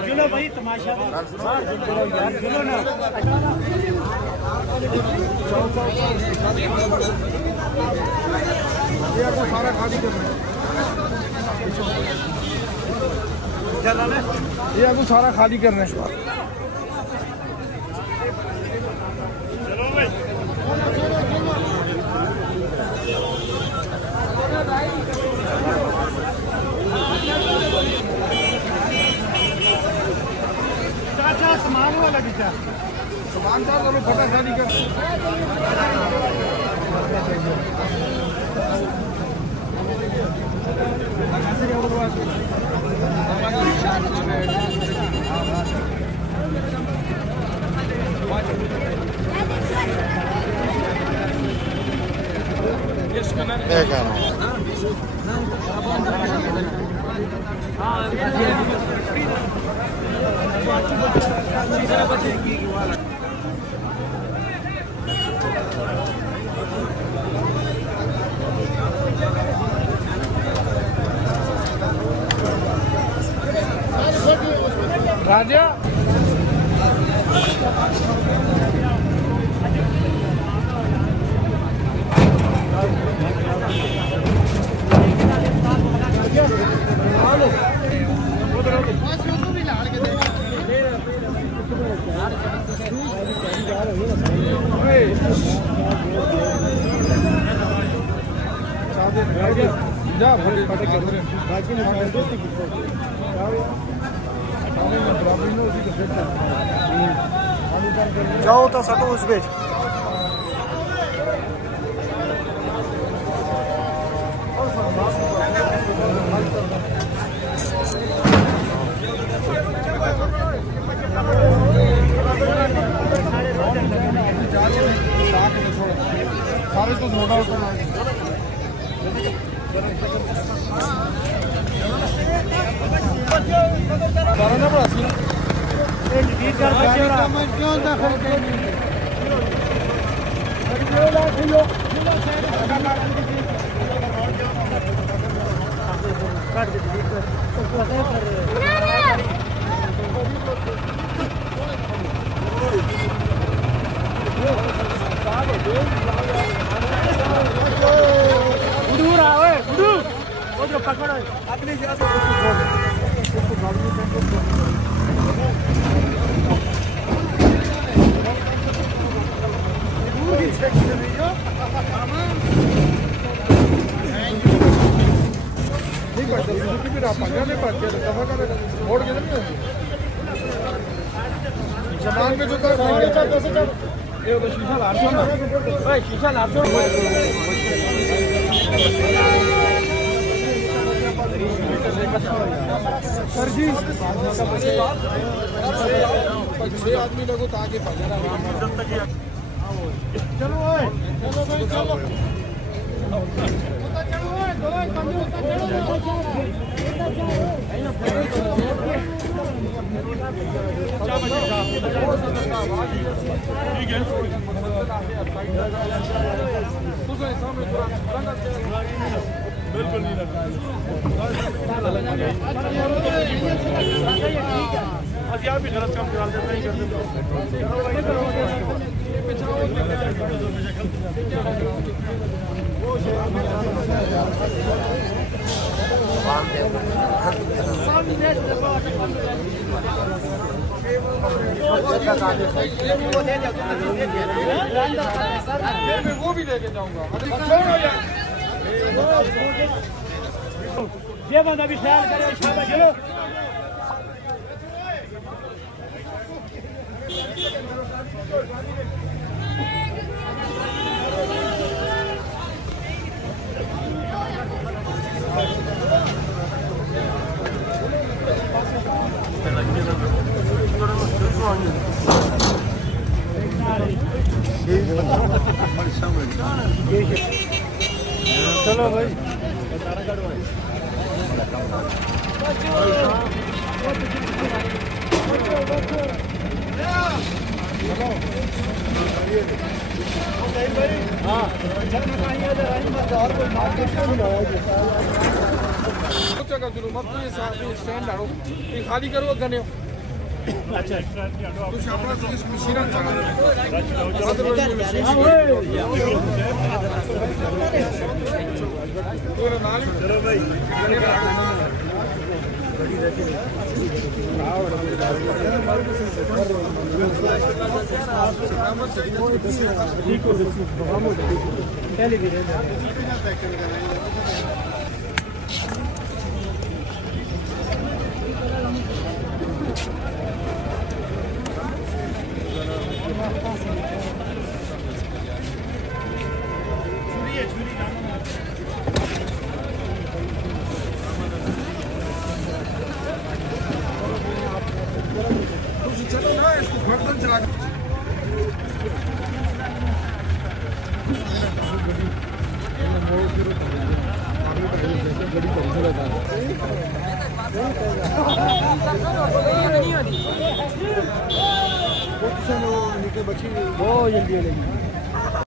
चलो भाई तमाशा यार चलो ना। ये आपको सारा खाली करना है, ये आपको सारा खाली करना है। चलो भाई चाचा सामान वाला कितना सामान था, चलो फटा खाली कर। राजा जाओ तो सटो उस पे। सारे तो छोटा दूर आओ उधर पकड़ो अपनी सामान में जो शीशा लाशो ना भाई, शीशा लाशो सर जी 6 आदमी लोगों ताकि चलो भाई चलो बिल्कुल नहीं लगता आप भी गलत काम करा देते हैं। वो भी लेके जाऊंगा। ये बंदा भी ख्याल करे शाबाश। चलो भाई हाँ और कोई मार्केट स्टैंड डालो खाली करो गने अच्छा चलो भाई चलो ना इसको फटन चला वो जल्दी